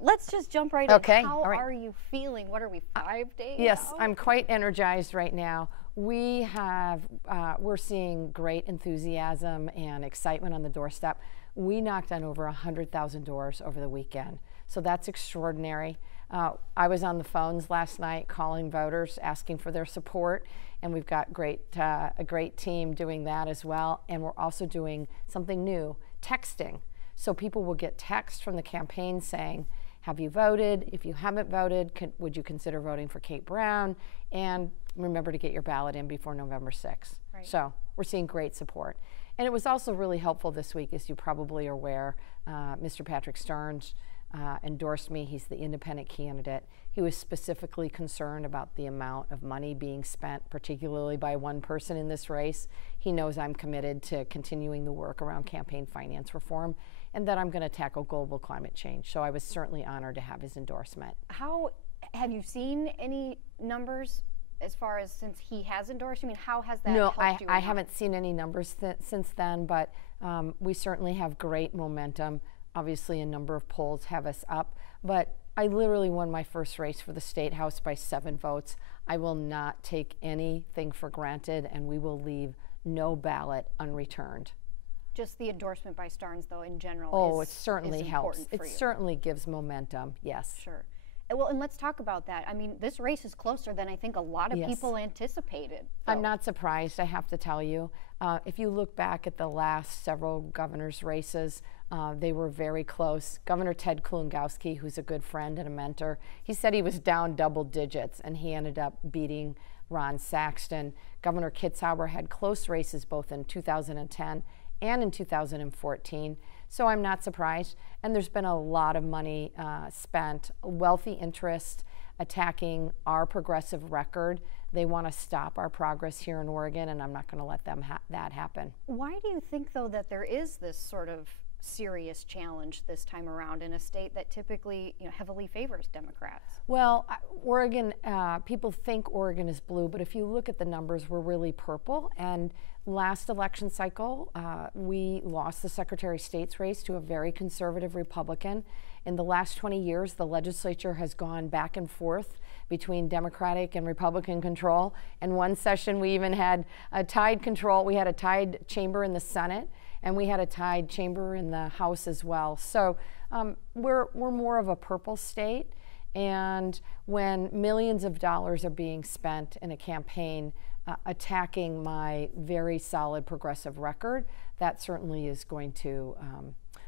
Let's just jump right Okay. in. How All right. are you feeling? What are we, 5 days Yes, out? I'm quite energized right now. We're seeing great enthusiasm and excitement on the doorstep. We knocked on over 100,000 doors over the weekend, so that's extraordinary. I was on the phones last night calling voters, asking for their support, and we've got a great team doing that as well. And we're also doing something new, texting. So people will get text from the campaign saying, have you voted? If you haven't voted, would you consider voting for Kate Brown? And remember to get your ballot in before November 6th. Right. So we're seeing great support. And it was also really helpful this week, as you probably are aware, Mr. Patrick Stearns endorsed me. He's the independent candidate. He was specifically concerned about the amount of money being spent, particularly by one person in this race. He knows I'm committed to continuing the work around campaign finance reform and that I'm going to tackle global climate change. So I was certainly honored to have his endorsement. How have you seen any numbers as far as since he has endorsed you? I mean, how has that helped you? I haven't seen any numbers since then, but we certainly have great momentum. Obviously, a number of polls have us up, but I literally won my first race for the State House by 7 votes. I will not take anything for granted, and we will leave no ballot unreturned. Just the endorsement by Stearns, though, in general. Oh, it certainly helps. It you. certainly gives momentum, yes. Sure. Well, and let's talk about that. I mean, this race is closer than I think a lot of people anticipated. I'm not surprised, I have to tell you. If you look back at the last several governor's races, they were very close. Governor Ted Kulongoski, who's a good friend and a mentor, he said he was down double digits, and he ended up beating Ron Saxton. Governor Kitzhaber had close races both in 2010 and in 2014. So I'm not surprised. And there's been a lot of money spent, wealthy interest attacking our progressive record. They want to stop our progress here in Oregon, and I'm not going to let them that happen. Why do you think, though, that there is this sort of serious challenge this time around in a state that typically, heavily favors Democrats? Well, Oregon, people think Oregon is blue, but if you look at the numbers, we're really purple. And last election cycle, we lost the Secretary of State's race to a very conservative Republican. In the last 20 years, the legislature has gone back and forth between Democratic and Republican control. In one session, we even had a tied control. We had a tied chamber in the Senate, and we had a tied chamber in the House as well. So we're more of a purple state. And when millions of dollars are being spent in a campaign attacking my very solid progressive record, that certainly is going to,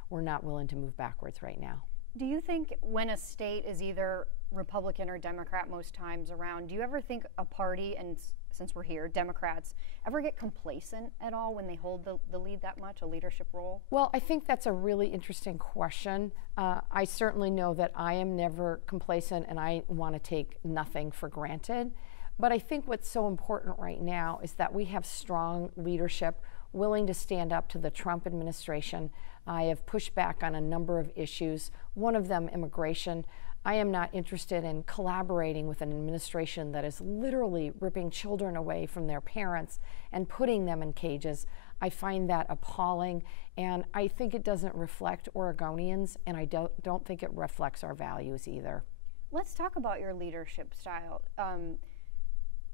we're not willing to move backwards right now. Do you think when a state is either Republican or Democrat most times around, do you ever think a party, and since we're here, Democrats, ever get complacent at all when they hold the lead that much, a leadership role? Well, I think that's a really interesting question. I certainly know that I am never complacent, and I want to take nothing for granted. But I think what's so important right now is that we have strong leadership willing to stand up to the Trump administration. I have pushed back on a number of issues, one of them immigration. I am not interested in collaborating with an administration that is literally ripping children away from their parents and putting them in cages. I find that appalling, and I think it doesn't reflect Oregonians, and I don't think it reflects our values either. Let's talk about your leadership style.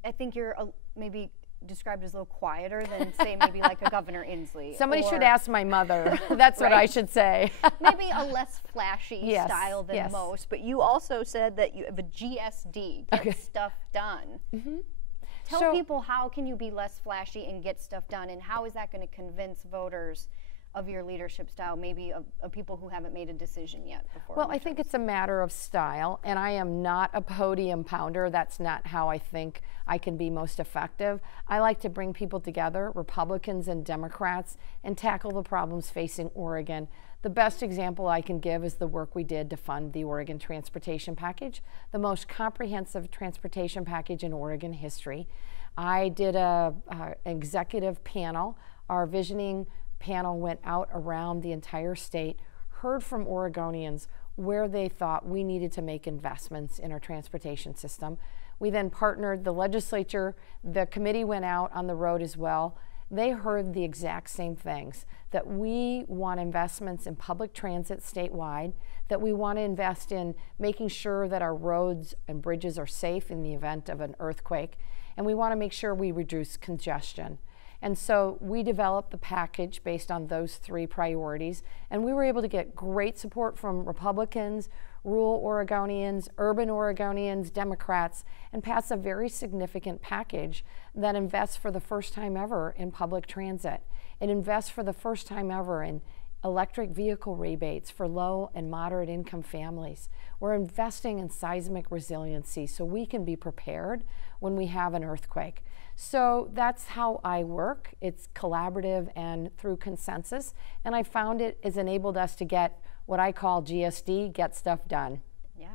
I think you're maybe described as a little quieter than, say, maybe like a Governor Inslee. Somebody should ask my mother. That's right? What I should say. Maybe a less flashy style than most, but you also said that you have a GSD, get stuff done. Tell people, how can you be less flashy and get stuff done, and how is that going to convince voters of your leadership style, maybe of people who haven't made a decision yet before? Well, I think it's a matter of style, and I am not a podium pounder. That's not how I think I can be most effective. I like to bring people together, Republicans and Democrats, and tackle the problems facing Oregon. The best example I can give is the work we did to fund the Oregon Transportation Package, the most comprehensive transportation package in Oregon history. I did an executive panel. Our visioning panel went out around the entire state, heard from Oregonians where they thought we needed to make investments in our transportation system. We then partnered the legislature. The committee went out on the road as well. They heard the exact same things, that we want investments in public transit statewide, that we want to invest in making sure that our roads and bridges are safe in the event of an earthquake, and we want to make sure we reduce congestion. And so we developed the package based on those 3 priorities, and we were able to get great support from Republicans, rural Oregonians, urban Oregonians, Democrats, and pass a very significant package that invests for the first time ever in public transit. It invests for the first time ever in electric vehicle rebates for low and moderate income families. We're investing in seismic resiliency so we can be prepared when we have an earthquake. So that's how I work. It's collaborative and through consensus, and I found it has enabled us to get what I call GSD, get stuff done. Yeah,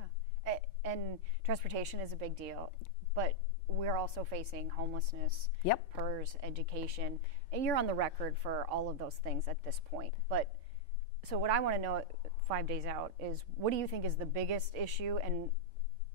and transportation is a big deal, but we're also facing homelessness, PERS, education, and you're on the record for all of those things at this point. But so what I want to know 5 days out is, what do you think is the biggest issue, and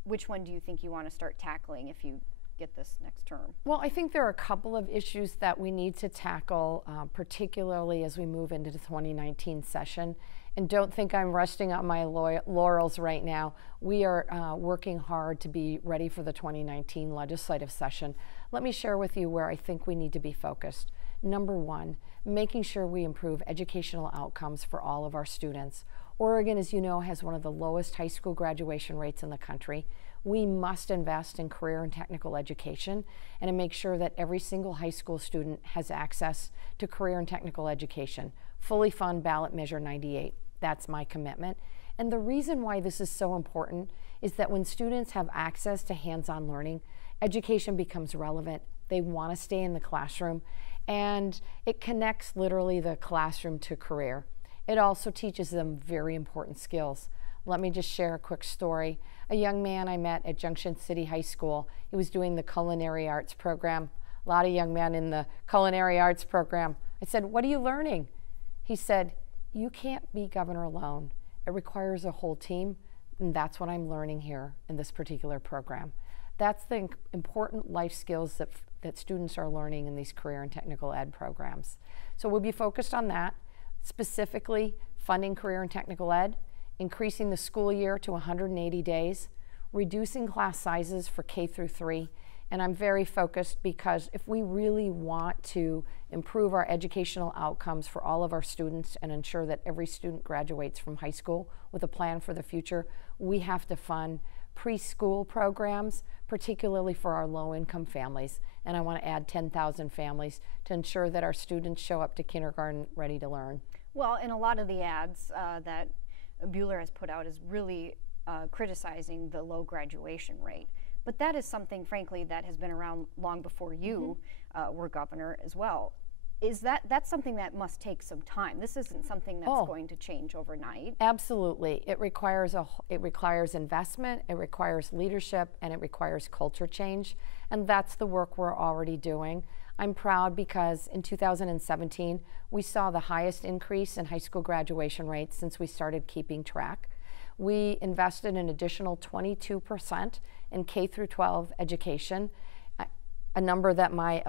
which one do you think you want to start tackling if you get this next term? Well, I think there are a couple of issues that we need to tackle, particularly as we move into the 2019 session. And don't think I'm resting on my laurels right now. We are working hard to be ready for the 2019 legislative session. Let me share with you where I think we need to be focused. Number 1, making sure we improve educational outcomes for all of our students. Oregon, as you know, has one of the lowest high school graduation rates in the country. We must invest in career and technical education and to make sure that every single high school student has access to career and technical education. Fully fund ballot measure 98. That's my commitment. And the reason why this is so important is that when students have access to hands-on learning, education becomes relevant. They want to stay in the classroom, and it connects literally the classroom to career. It also teaches them very important skills. Let me just share a quick story. A young man I met at Junction City High School, he was doing the culinary arts program. A lot of young men in the culinary arts program. I said, "What are you learning?" He said, "You can't be governor alone. It requires a whole team," and that's what I'm learning here in this particular program. That's the important life skills that students are learning in these career and technical ed programs. So we'll be focused on that, specifically funding career and technical ed, increasing the school year to 180 days, reducing class sizes for K through 3, and I'm very focused because if we really want to improve our educational outcomes for all of our students and ensure that every student graduates from high school with a plan for the future, we have to fund preschool programs, particularly for our low-income families. And I want to add 10,000 families to ensure that our students show up to kindergarten ready to learn. Well, and a lot of the ads that Buehler has put out is really criticizing the low graduation rate. But that is something, frankly, that has been around long before you were governor as well. That's something that must take some time. This isn't something that's going to change overnight. Absolutely. It requires investment, it requires leadership, and it requires culture change. And that's the work we're already doing. I'm proud because in 2017, we saw the highest increase in high school graduation rates since we started keeping track. We invested an additional 22% in K through 12 education, a number that my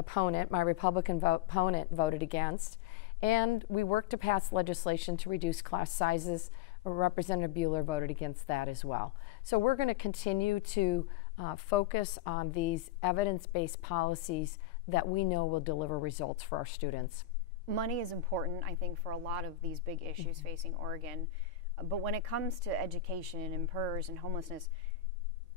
Republican opponent voted against. And we worked to pass legislation to reduce class sizes. Representative Buehler voted against that as well. So we're going to continue to focus on these evidence-based policies that we know will deliver results for our students. Money is important, I think, for a lot of these big issues facing Oregon. But when it comes to education and PERS and homelessness,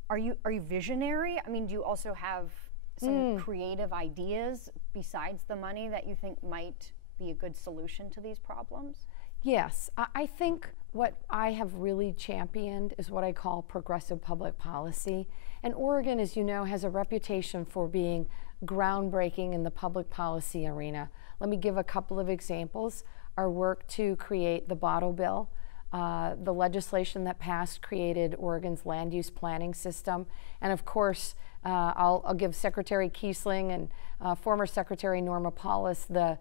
are you visionary? I mean, do you also have some creative ideas besides the money that you think might be a good solution to these problems? Yes, I think what I have really championed is what I call progressive public policy. And Oregon, as you know, has a reputation for being groundbreaking in the public policy arena. Let me give a couple of examples. Our work to create the bottle bill. The legislation that passed created Oregon's land use planning system. And of course, I'll give Secretary Kiesling and former Secretary Norma Paulus the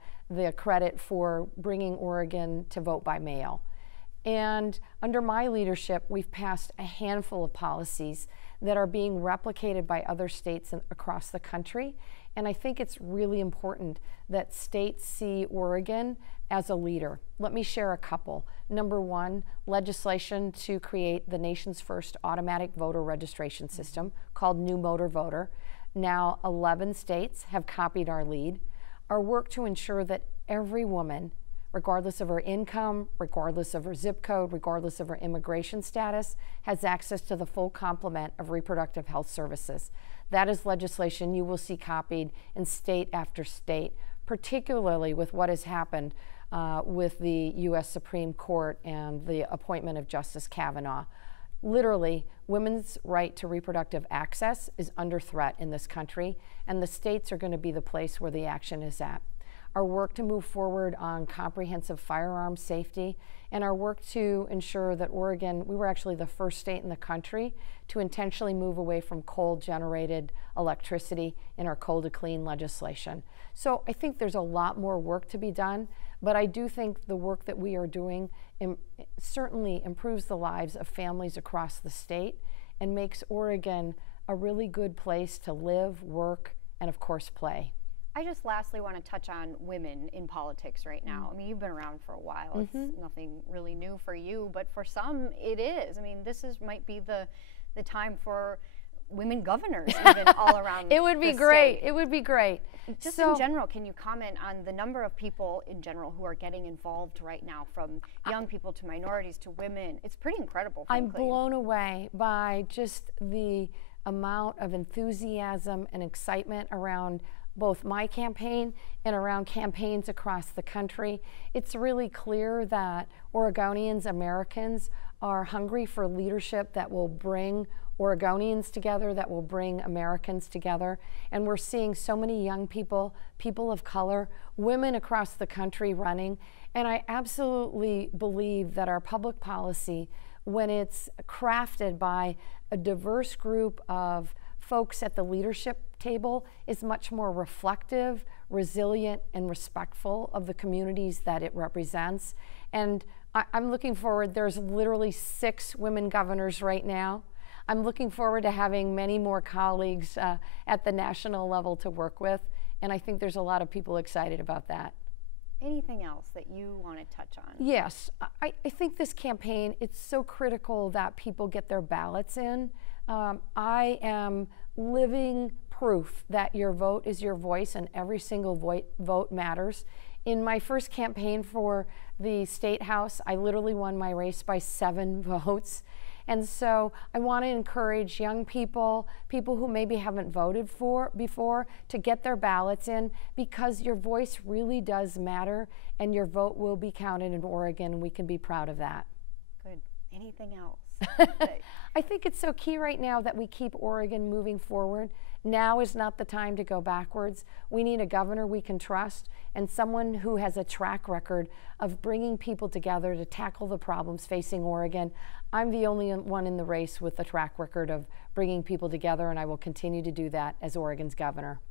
credit for bringing Oregon to vote by mail. And under my leadership, we've passed a handful of policies that are being replicated by other states across the country. And I think it's really important that states see Oregon as a leader. Let me share a couple. Number one, legislation to create the nation's first automatic voter registration system called New Motor Voter. Now 11 states have copied our lead. Our work to ensure that every woman, regardless of her income, regardless of her zip code, regardless of her immigration status, has access to the full complement of reproductive health services. That is legislation you will see copied in state after state, particularly with what has happened with the U.S. Supreme Court and the appointment of Justice Kavanaugh. Literally, women's right to reproductive access is under threat in this country, and the states are going to be the place where the action is at. Our work to move forward on comprehensive firearm safety, and our work to ensure that Oregon, we were actually the first state in the country to intentionally move away from coal-generated electricity in our coal to clean legislation. So I think there's a lot more work to be done, but I do think the work that we are doing certainly improves the lives of families across the state and makes Oregon a really good place to live, work, and of course play. I just lastly want to touch on women in politics right now. I mean, you've been around for a while. It's nothing really new for you, but for some it is. I mean, might be the time for women governors even all around It would be great. It would be great. Just in general, can you comment on the number of people in general who are getting involved right now, from young people to minorities to women? It's pretty incredible, frankly. I'm blown away by just the amount of enthusiasm and excitement around both my campaign and around campaigns across the country. It's really clear that Oregonians, Americans, are hungry for leadership that will bring Oregonians together, that will bring Americans together. And we're seeing so many young people, people of color, women across the country running. And I absolutely believe that our public policy, when it's crafted by a diverse group of folks at the leadership table, is much more reflective, resilient, and respectful of the communities that it represents. And I'm looking forward. There's literally 6 women governors right now. I'm looking forward to having many more colleagues at the national level to work with, and I think there's a lot of people excited about that. Anything else that you want to touch on? Yes, I think this campaign, it's so critical that people get their ballots in. I am living proof that your vote is your voice and every single vote matters. In my first campaign for the State House, I literally won my race by 7 votes. And so I want to encourage young people, people who maybe haven't voted before, to get their ballots in, because your voice really does matter and your vote will be counted in Oregon, and we can be proud of that. Good. Anything else? I think it's so key right now that we keep Oregon moving forward. Now is not the time to go backwards. We need a governor we can trust and someone who has a track record of bringing people together to tackle the problems facing Oregon. I'm the only one in the race with a track record of bringing people together, and I will continue to do that as Oregon's governor.